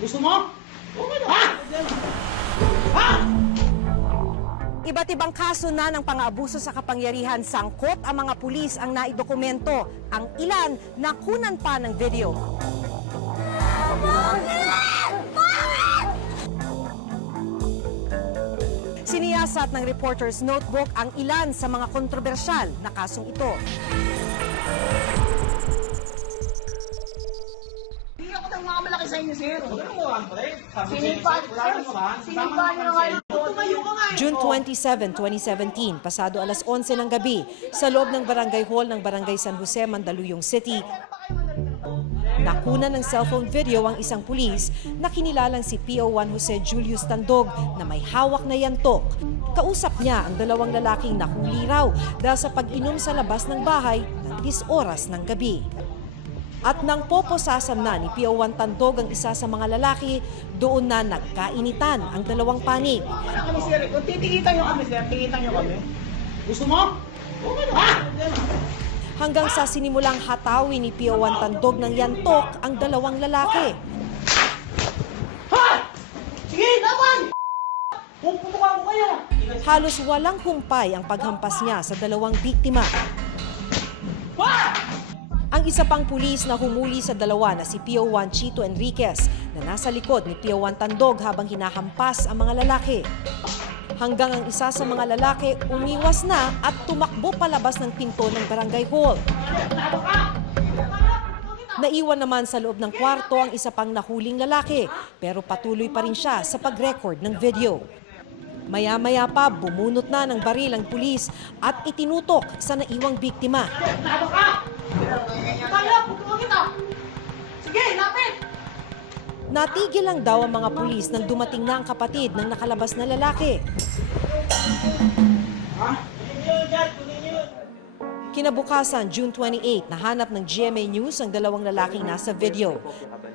Gusto mo? Okay na. Ha? Ha? Iba't ibang kaso na ng pang-aabuso sa kapangyarihan sangkot ang mga pulis ang naidokumento. Ang ilan nakunan pa ng video. Siniyasat ng Reporter's Notebook ang ilan sa mga kontrobersyal na kasong ito. Hindi ako nang makamalaki sa inyo, sir. Ano mo ang pre? Sinipan, sir. Sinipan nyo nga yung Tumayo ka nga. June 27, 2017, pasado alas 11 ng gabi, sa loob ng barangay hall ng Barangay San Jose, Mandaluyong City, nakuna ng cellphone video ang isang pulis na kinilalang si PO1 Jose Julius Tandog na may hawak na yantok. Kausap niya ang dalawang lalaking nahuli raw dahil sa pag-inom sa labas ng bahay ng 10 oras ng gabi. At nang poposasan na ni PO1 Tandog ang isa sa mga lalaki, doon na nagkainitan ang dalawang panig. Ano kami, sir? Kung titikitan nyo kami, sir, tikitan nyo kami. Gusto mo? Okay na. Ha? Hanggang sa sinimulang hatawin ni PO1 Tandog ng yantok ang dalawang lalaki. Ha? Sige, laban! Puputukan ko kayo. Halos walang humpay ang paghampas niya sa dalawang biktima. Ha? Ang isa pang pulis na humuli sa dalawa na si PO1 Chito Enriquez na nasa likod ni PO1 Tandog habang hinahampas ang mga lalaki. Hanggang ang isa sa mga lalaki umiwas na at tumakbo palabas ng pinto ng barangay hall. Naiwan naman sa loob ng kwarto ang isa pang nahuling lalaki pero patuloy pa rin siya sa pag-record ng video. Maya-maya pa bumunot na ng baril ang pulis at itinutok sa naiwang biktima. Kaya, putukan kita. Sige, lapit! Natigil lang daw ang mga pulis nang dumating na ang kapatid ng nakalabas na lalaki. Kinabukasan, June 28, nahanap ng GMA News ang dalawang lalaking nasa video.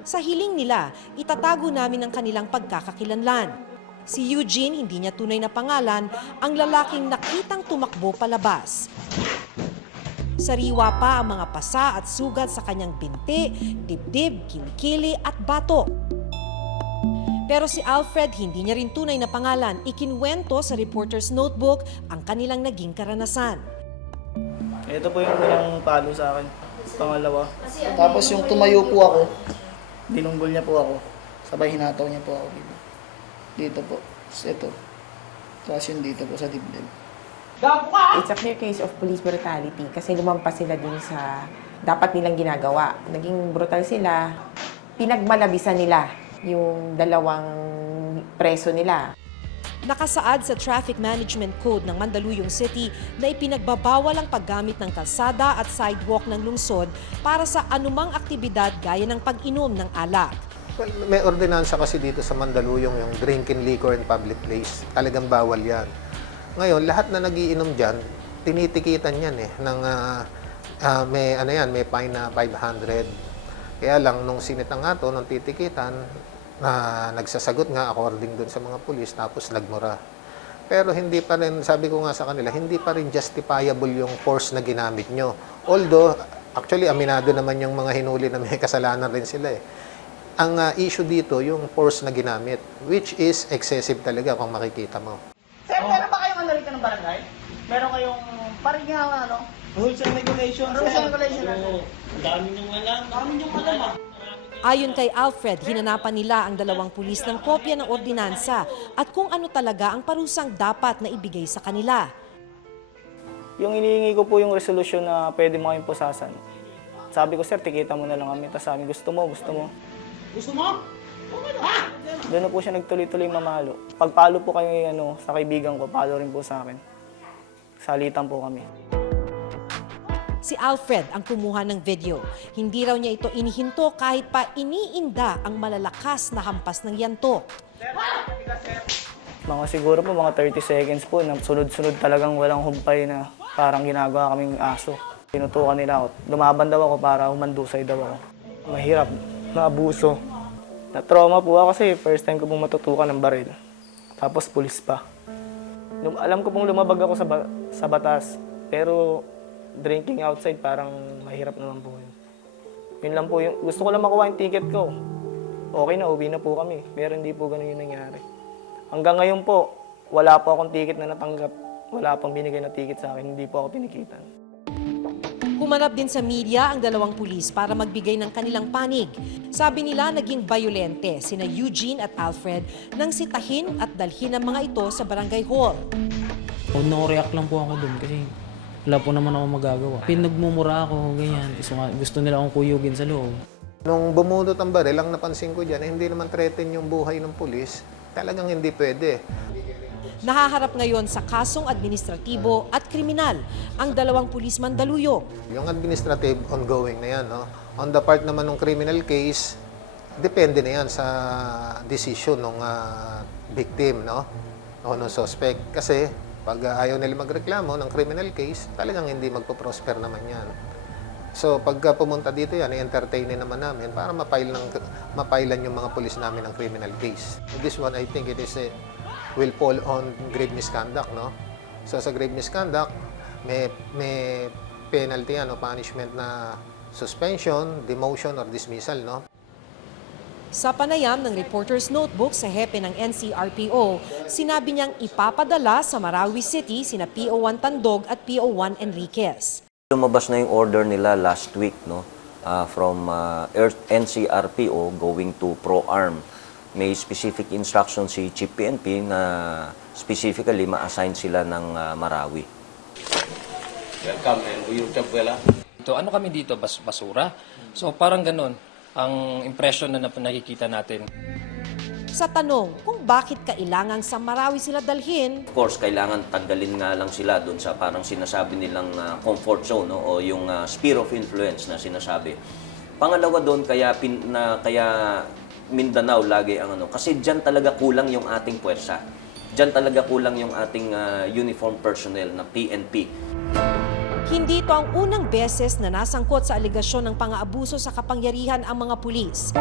Sa hiling nila, itatago namin ang kanilang pagkakakilanlan. Si Eugene, hindi niya tunay na pangalan, ang lalaking nakitang tumakbo palabas. Sariwa pa ang mga pasa at sugat sa kanyang binti, dibdib, kilikili at batok. Pero si Alfred, hindi niya rin tunay na pangalan, ikinwento sa Reporter's Notebook ang kanilang naging karanasan. Ito po yung unang palo sa akin, pangalawa. Tapos yung tumayo po ako, Dinunggol niya po ako. sabay hinataw niya po ako dito. Dito po. Tapos ito. Tapos yung dito po sa dibdib. Gago ka! It's a clear case of police brutality kasi lumampas sila dun sa dapat nilang ginagawa. Naging brutal sila, pinagmalabisan nila yung dalawang preso nila. Nakasaad sa Traffic Management Code ng Mandaluyong City na ipinagbabawal ang paggamit ng kalsada at sidewalk ng lungsod para sa anumang aktibidad gaya ng pag-inom ng alak. Well, may ordinansa kasi dito sa Mandaluyong yung drinking liquor in public place. Talagang bawal yan. Ngayon, lahat na nagiinom dyan, tinitikitan yan eh. May fine na 500. Kaya lang, nung sinita nga to, nung titikitan, nagsasagot nga according dun sa mga pulis, tapos nagmura. Pero hindi pa rin, sabi ko nga sa kanila, hindi pa rin justifiable yung force na ginamit nyo. Although, actually, aminado naman yung mga hinuli na may kasalanan rin sila eh. Ang issue dito, yung force na ginamit, which is excessive talaga kung makikita mo. Sir, meron ba kayong ano rito ng barangay? Meron kayong parang nga ano? Rules and regulations. Rules and regulations. Dami niyong alam. Dami niyong alam ah. Ayon kay Alfred, hinanapan nila ang dalawang pulis ng kopya ng ordinansa at kung ano talaga ang parusang dapat na ibigay sa kanila. Yung inihingi ko po yung resolution na pwede mo kayong pusasan. Sabi ko, sir, tikita mo na lang kami. Tapos sabi, gusto mo. Gusto mo? Okay na. Ha? Doon na po siya nagtuloy-tuloy mamalo. Pagpalo po kayo sa kaibigan ko, palo rin po sa akin. Salitan po kami. Si Alfred ang kumuha ng video. Hindi raw niya ito inihinto kahit pa iniinda ang malalakas na hampas ng yantok. Mga siguro po, mga 30 seconds po, na sunod-sunod talagang walang humpay na parang ginagawa kaming aso. Tinutukan nila ako. Lumaban daw ako para humandusay daw ako. Mahirap, naabuso. Na-trauma po ako kasi first time ko pong matutukan ng baril. Tapos pulis pa. Alam ko pong lumabag ako sa batas, pero drinking outside parang mahirap naman po yun. Yun lang po yung, gusto ko lang makuha yung ticket ko. okay na, uwi na po kami. Pero hindi po ganun yung nangyari. Hanggang ngayon po, wala po akong ticket na natanggap. Wala pang binigay na ticket sa akin, hindi po ako tinikitan. Humanap din sa media ang dalawang pulis para magbigay ng kanilang panig. Sabi nila naging bayolente sina Eugene at Alfred nang sitahin at dalhin ang mga ito sa barangay hall. No-react lang po ako dun kasi wala po naman ako magagawa. Pinagmumura ako, ganyan. Gusto nila akong kuyugin sa loob. Nung bumulot ang baril, ang napansin ko dyan, hindi naman threaten yung buhay ng pulis. Talagang hindi pwede. Nahaharap ngayon sa kasong administratibo at kriminal ang dalawang pulis Mandaluyong. Yung administrative, ongoing na yan. No? On the part naman ng criminal case, depende na yan sa decision ng victim, no? O ng suspect. Kasi pag ayaw nila magreklamo ng criminal case, talagang hindi magpo-prosper naman yan. So pagka pumunta dito yan, i-entertainin naman namin para mapailan yung mga pulis namin ng criminal case. This one, I think it is will fall on grave misconduct, no? So sa grave misconduct, may penalty o punishment na suspension, demotion, or dismissal, no? Sa panayam ng reporter's notebook sa hepe ng NCRPO, sinabi niyang ipapadala sa Marawi City sina PO1 Tandog at PO1 Enriquez. Lumabas na yung order nila last week, no? From NCRPO going to ProArm. May specific instruction si Chief PNP na specifically ma-assign sila ng Marawi. So, ano kami dito? Basura? So parang ganun ang impression na nakikita natin. Sa tanong kung bakit kailangang sa Marawi sila dalhin, Of course, kailangan tanggalin nga lang sila doon sa parang sinasabi nilang comfort zone, no? O yung sphere of influence na sinasabi. Pangalawa doon, kaya Mindanao lagi ang kasi diyan talaga kulang yung ating puwersa. Diyan talaga kulang yung ating uniform personnel na PNP. hindi ito ang unang beses na nasangkot sa aligasyon ng pang-aabuso sa kapangyarihan ang mga pulis.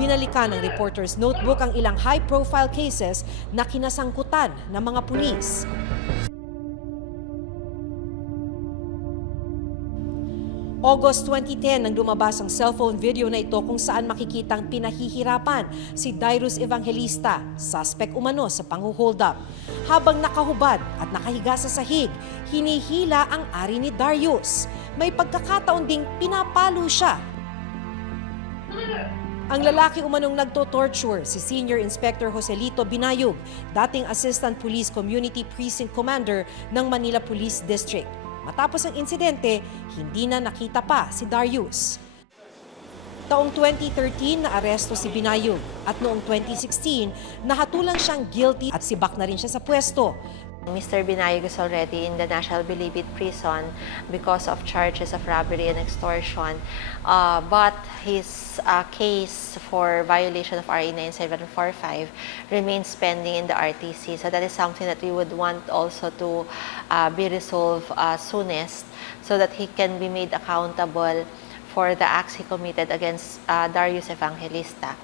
Binalikan ng reporter's notebook ang ilang high-profile cases na kinasangkutan ng mga pulis. August 2010 nang lumabas ang cellphone video na ito kung saan makikitang pinahihirapan si Dairus Evangelista, suspect umano sa panghuhold up. Habang nakahubad at nakahiga sa sahig, hinihila ang ari ni Darius. May pagkakataon ding pinapalo siya. Ang lalaki umanong nagto-torture si Senior Inspector Joselito Binayog, dating Assistant Police Community Precinct Commander ng Manila Police District. Matapos ang insidente, hindi na nakita pa si Darius. Taong 2013 na aresto si Binayog at noong 2016 nahatulan siyang guilty at sibak na rin siya sa pwesto. Mr. Binayog is already in the National Bilibid prison because of charges of robbery and extortion. But his case for violation of RA 9745 remains pending in the RTC. So that is something that we would want also to be resolved soonest so that he can be made accountable for the acts he committed against Darius Evangelista.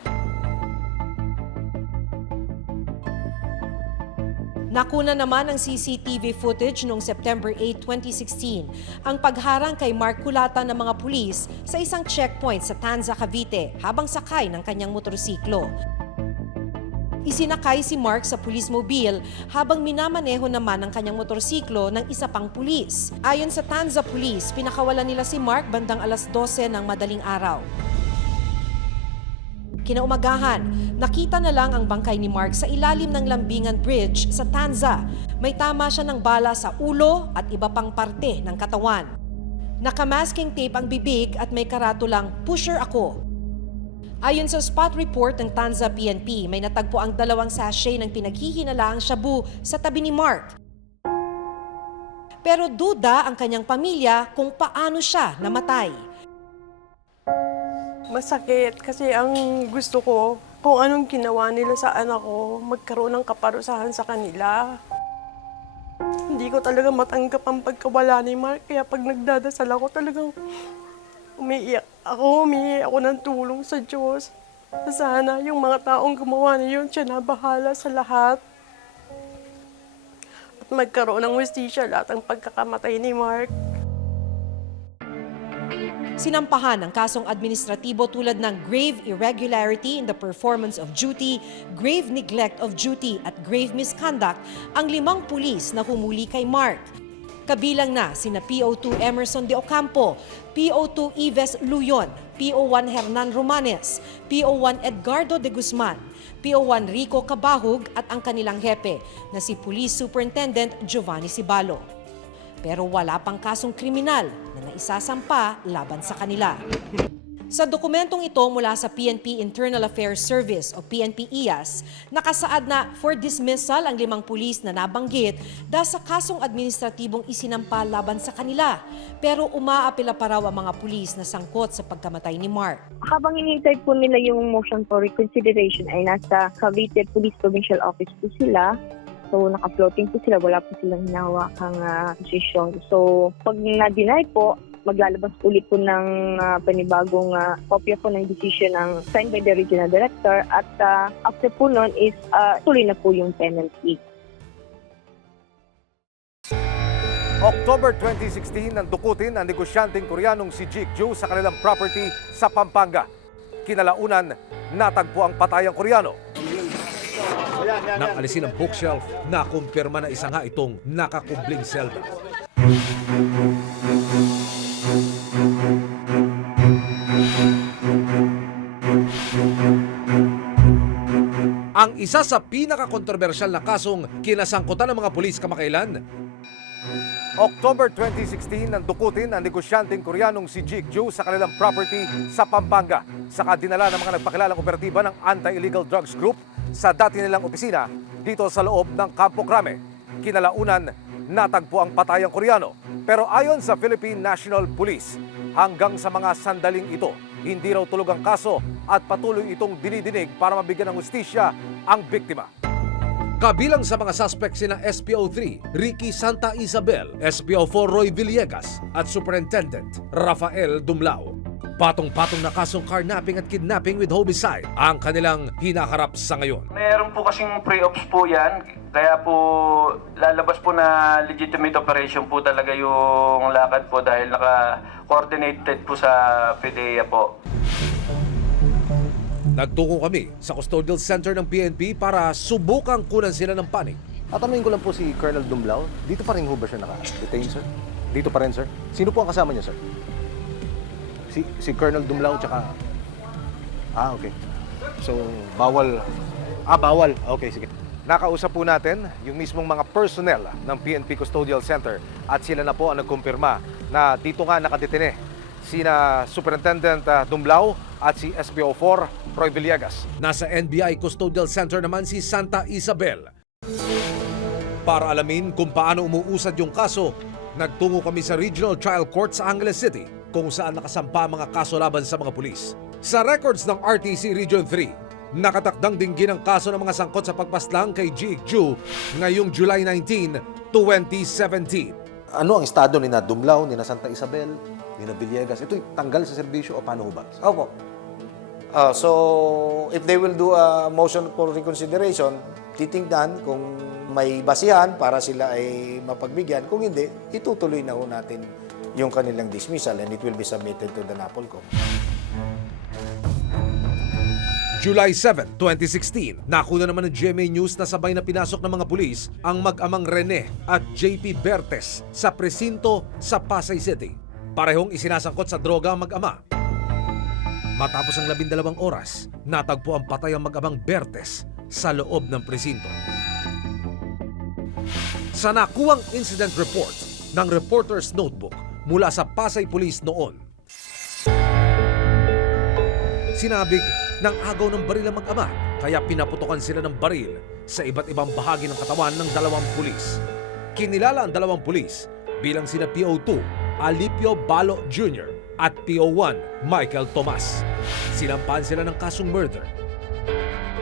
Nakuna naman ang CCTV footage noong September 8, 2016, ang pagharang kay Mark Culata ng mga pulis sa isang checkpoint sa Tanza, Cavite habang sakay ng kanyang motorsiklo. Isinakay si Mark sa police mobile habang minamaneho naman ang kanyang motorsiklo ng isa pang pulis. Ayon sa Tanza Police, pinakawalan nila si Mark bandang alas 12 ng madaling araw. Kinaumagahan, nakita na lang ang bangkay ni Mark sa ilalim ng Lambingan Bridge sa Tanza. May tama siya ng bala sa ulo at iba pang parte ng katawan. Nakamasking tape ang bibig at may karatulang "Pusher ako". Ayon sa spot report ng Tanza PNP, may natagpo ang 2 sachet ng pinaghihinalaang shabu sa tabi ni Mark. Pero duda ang kanyang pamilya kung paano siya namatay. Masakit kasi ang gusto ko, kung anong ginawa nila sa anak ko, magkaroon ng kaparusahan sa kanila. Hindi ko talaga matanggap ang pagkawala ni Mark, kaya pag nagdadasal ako talagang umiiyak ako ng tulong sa Diyos. Sana yung mga taong gumawa niyon, siya na bahala sa lahat. At magkaroon ng hustisya lahat ang pagkakamatay ni Mark. Sinampahan ng kasong administratibo tulad ng grave irregularity in the performance of duty, grave neglect of duty at grave misconduct ang 5 pulis na humuli kay Mark. Kabilang na sina PO2 Emerson de Ocampo, PO2 Ives Luyon, PO1 Hernan Romanes, PO1 Edgardo de Guzman, PO1 Rico Cabahug at ang kanilang hepe na si Police Superintendent Giovanni Sibalo. Pero wala pang kasong kriminal na naisasampa laban sa kanila. Sa dokumentong ito mula sa PNP Internal Affairs Service o PNP-IAS, nakasaad na for dismissal ang 5 pulis na nabanggit dahil sa kasong administratibong isinampa laban sa kanila. Pero umaapela pa raw ang mga pulis na sangkot sa pagkamatay ni Mark. Habang hinihintay po nila yung motion for reconsideration ay nasa Cavite Police Provincial Office po sila. So, naka-floating po sila. Wala po silang hinahawakang posisyon. So, pag na-deny po, maglalabas ulit po ng panibagong kopya po ng decision ng signed by the regional director. At after po nun is tuloy na po yung penalty. October 2016 nang dukutin ang negosyanteng Koreanong si Jik Joo sa kanilang property sa Pampanga. Kinalaunan, natagpo ang patayang Koreano. Nang alisin ang bookshelf, nakumpirma na isa nga itong nakakubling selda. Ang isa sa pinakakontrobersyal na kasong kinasangkutan ng mga pulis kamakailan, October 2016 nang dukutin ang negosyanteng Koreanong si Jik Joo sa kanilang property sa Pampanga. Saka dinala ng mga nagpakilalang operatiba ng Anti-Illegal Drugs Group sa dati nilang opisina dito sa loob ng Campo Crame. Kinalaunan, natagpo ang patayang Koreano. Pero ayon sa Philippine National Police, hanggang sa mga sandaling ito, hindi raw tulog ang kaso at patuloy itong dinidinig para mabigyan ng hustisya ang biktima. kabilang sa mga suspect sina SPO3 Ricky Santa Isabel, SPO4 Roy Villegas at Superintendent Rafael Dumlao. Patong-patong na kasong carnapping at kidnapping with homicide ang kanilang hinaharap sa ngayon. Meron po kasing pre-ops po yan, kaya po lalabas po na legitimate operation po talaga yung lakad po dahil naka-coordinated po sa PDEA po. Nagtungo kami sa custodial center ng PNP para subukang kunan sila ng panig. At tanungin ko lang po si Colonel Dumlao, dito pa rin ho ba siya naka-detain, sir? Dito pa rin, sir? Sino po ang kasama niya, sir? Si Colonel Dumlao tsaka... okay. So, bawal... bawal. Okay, sige. Nakausap po natin yung mismong mga personnel ng PNP Custodial Center at sila na po ang nagkumpirma na dito nga nakadetine sina Superintendent Dumlao at si SPO4 Roy Villegas. Nasa NBI Custodial Center naman si Santa Isabel. Para alamin kung paano umuusad yung kaso, nagtungo kami sa Regional Trial Court sa Angeles City kung saan nakasampa mga kaso laban sa mga pulis. Sa records ng RTC Region 3, nakatakdang dinggin ang kaso ng mga sangkot sa pagpaslang kay Jik Joo ngayong July 19, 2017. Ano ang estado ni na Dumlao, ni na Santa Isabel, ni na Villegas? Ito'y tanggal sa serbisyo o paano ho ba? Opo. So, if they will do a motion for reconsideration, titingnan kung may basihan para sila ay mapagbigyan. Kung hindi, itutuloy na ho natin yung kanilang dismissal and it will be submitted to the NAPOLCOM. July 7, 2016, nakuna naman ng GMA News na sabay na pinasok ng mga pulis ang mag-amang Rene at JP Bertes sa presinto sa Pasay City. Parehong isinasangkot sa droga ang mag-ama. Matapos ang 12 oras, natagpo ang patay ang mag-amang Bertes sa loob ng presinto. Sa nakuwang incident report ng Reporter's Notebook mula sa Pasay Police noon, sinabing ng agaw ng baril ang mag-ama, kaya pinaputokan sila ng baril sa iba't ibang bahagi ng katawan ng dalawang pulis. Kinilala ang dalawang pulis bilang sina PO2 Alipio Balo Jr. at PO1 Michael Tomas. Sinampahan sila ng kasong murder.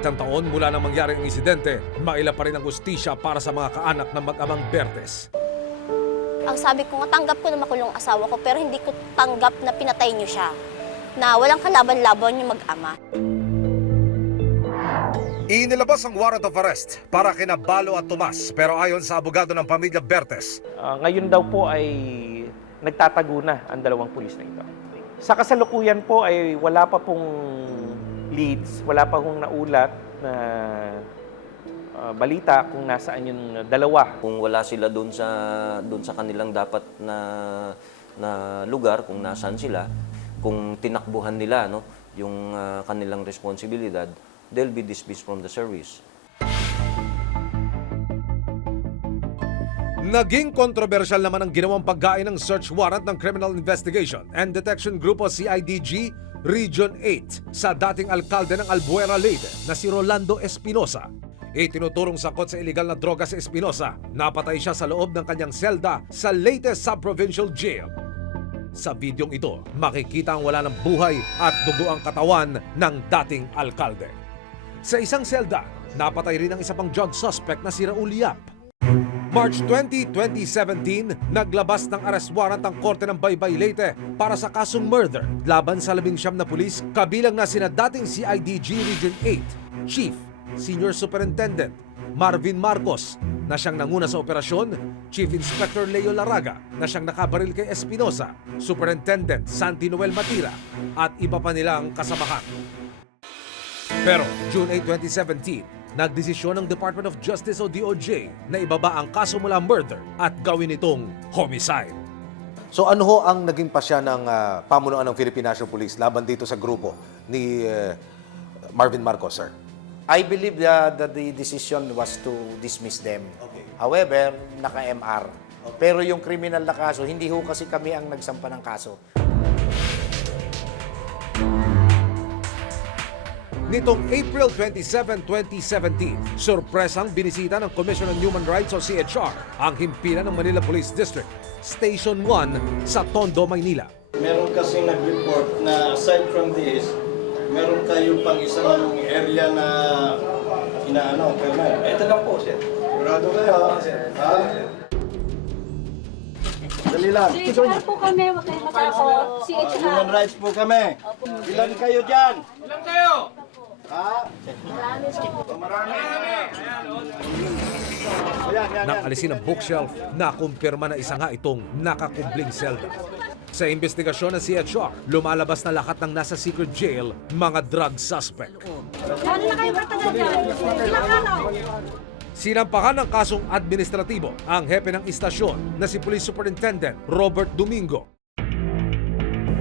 Isang taon mula nang mangyari ang insidente, maila pa rin ang hustisya para sa mga kaanak ng mag-amang Bertes. Ang sabi ko nga, tanggap ko na makulong asawa ko, pero hindi ko tanggap na pinatay niyo siya. Na walang kalaban-laban yung mag-ama. Inilabas ang warrant of arrest para kina Balo at Tomas, pero ayon sa abogado ng pamilya Bertes, ngayon daw po ay nagtatago na ang dalawang pulis na ito. Sa kasalukuyan po ay wala pa pong leads, wala pa pong naulat na balita kung nasaan yung dalawa. Kung wala sila doon sa kanilang dapat na lugar, kung nasaan sila, kung tinakbuhan nila yung kanilang responsibilidad, they'll be dismissed from the service. Naging kontrobersyal naman ang ginawang paggain ng search warrant ng Criminal Investigation and Detection Group o CIDG Region 8 sa dating alkalde ng Albuera, Leyte na si Rolando Espinosa. Itinuturong sangkot sa iligal na droga si Espinosa. Napatay siya sa loob ng kanyang selda sa Leyte Sub-Provincial Jail. Sa videong ito, makikita ang wala ng buhay at dugo ang katawan ng dating alkalde. Sa isang selda, napatay rin ang isa pang drug suspect na si Raul Yap. March 20, 2017, naglabas ng arrest warrant ang Korte ng Baybay, Leyte para sa kasong murder laban sa 19 na pulis kabilang na sina dating CIDG Region 8 Chief Senior Superintendent Marvin Marcos na siyang nanguna sa operasyon, Chief Inspector Leo Laraga na siyang nakabaril kay Espinosa, Superintendent Santi Noel Matira at iba pa nilang kasamahan. Pero June 8, 2017, nagdesisyon ng Department of Justice o DOJ na ibaba ang kaso mula murder at gawin itong homicide. So ano ho ang naging pasya ng pamunuan ng Philippine National Police laban dito sa grupo ni Marvin Marcos, sir? I believe that the decision was to dismiss them. Okay. However, naka-MR. Pero yung criminal na kaso, hindi ho kasi kami ang nagsampa ng kaso. Nitong April 27, 2017, sorpresang binisita ng Commission on Human Rights o CHR ang himpilan ng Manila Police District, Station 1 sa Tondo, Maynila. Meron kasi nag-report na aside from this, meron kayo pang isang area na inaano, pero ito lang po, sir. Sigurado kayo, ha? Dali lang. CHR po kami, huwag kayo matakot. CHR. Human rights po kami. Ilan kayo dyan? Ilan kayo? Ha? Marami. Nang alisin ang bookshelf, nakumpirma na isa nga itong nakakubling selda. Sa investigasyon ng CHR, lumalabas na lahat ng nasa secret jail mga drug suspect. Ano na kayo matagal dyan? Ilang araw? Sinampahan ng kasong administratibo ang hepe ng istasyon na si Police Superintendent Robert Domingo.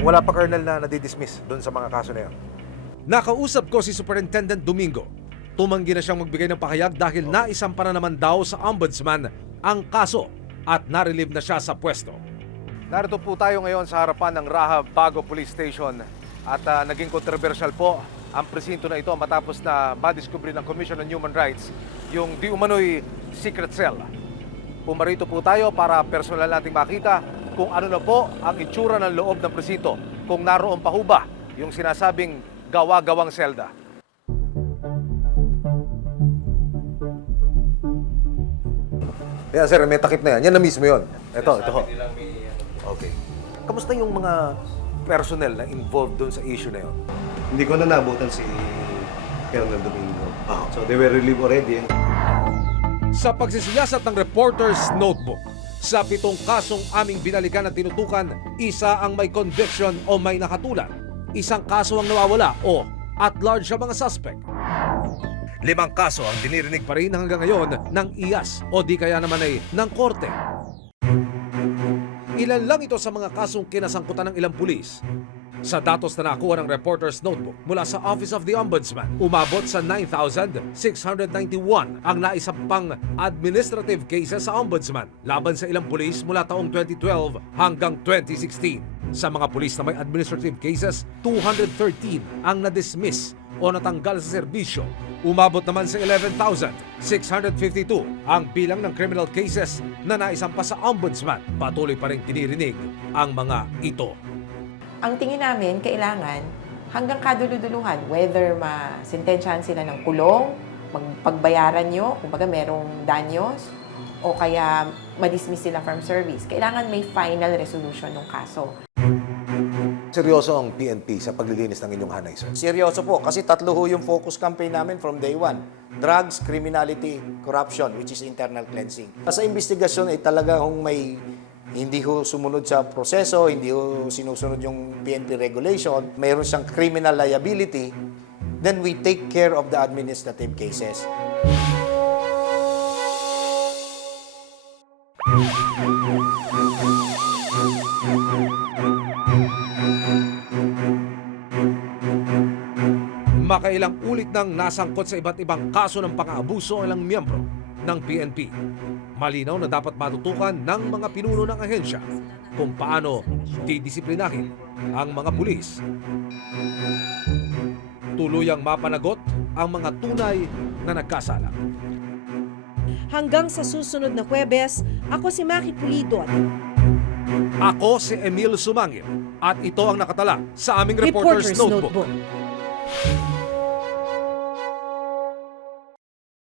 Wala pa, Colonel, na nadidismiss doon sa mga kaso na yun? Nakausap ko si Superintendent Domingo. Tumanggi na siyang magbigay ng pahayag dahil naisampa na naman daw sa ombudsman ang kaso at narelieve na siya sa pwesto. Narito po tayo ngayon sa harapan ng Raha Bago Police Station at naging kontrobersyal po ang presinto na ito matapos na madiskubre ng Commission on Human Rights yung di umano'y secret cell. Pumarito po tayo para personal nating makita kung ano na po ang itsura ng loob ng presinto, kung naroon pa ho ba yung sinasabing gawa-gawang selda. Yeah, sir, may takip na yan. Yan na mismo yun. Ito ho. Okay. Kamusta yung mga personnel na involved doon sa issue na yun? Hindi ko na nabutan si Colonel Domingo. So they were relieved already. Sa pagsisiyasat ng reporter's notebook, sa 7 kasong aming binalikan at tinutukan, isa ang may conviction o may nakatulan. Isang kaso ang nawawala o at large ang mga suspect. 5 kaso ang dinirinig pa rin hanggang ngayon ng IAS o di kaya naman ay ng korte. Ilan lang ito sa mga kasong kinasangkutan ng ilang pulis. Sa datos na nakuha ng reporter's notebook mula sa Office of the Ombudsman, umabot sa 9,691 ang naisampang administrative cases sa Ombudsman laban sa ilang pulis mula taong 2012 hanggang 2016. Sa mga pulis na may administrative cases, 213 ang na-dismiss o natanggal sa serbisyo. Umabot naman sa 11,652 ang bilang ng criminal cases na naisampa sa Ombudsman. Patuloy pa rin tinirinig ang mga ito. Ang tingin namin, kailangan hanggang kaduluduluhan, whether masentensyahan sila ng kulong, pagbayaran nyo, kumbaga merong danyos, o kaya madismiss sila from service. Kailangan may final resolution ng kaso. Seryoso ang PNP sa paglilinis ng inyong hanay, sir? Seryoso po, kasi 3 ho yung focus campaign namin from day one. Drugs, criminality, corruption, which is internal cleansing. Sa investigasyon ay talaga may hindi ho sumunod sa proseso, hindi ho sinusunod yung PNP regulation, mayroon siyang criminal liability, then we take care of the administrative cases. Makailang ulit nang nasangkot sa iba't ibang kaso ng pang-aabuso ang ilang miyembro ng PNP. Malinaw na dapat matutukan ng mga pinuno ng ahensya kung paano didisiplinahin ang mga pulis. Tuluyang mapanagot ang mga tunay na nagkasala. Hanggang sa susunod na Huwebes, ako si Maki Pulido. Ako si Emil Sumangil at ito ang nakatala sa aming Reporter's Notebook.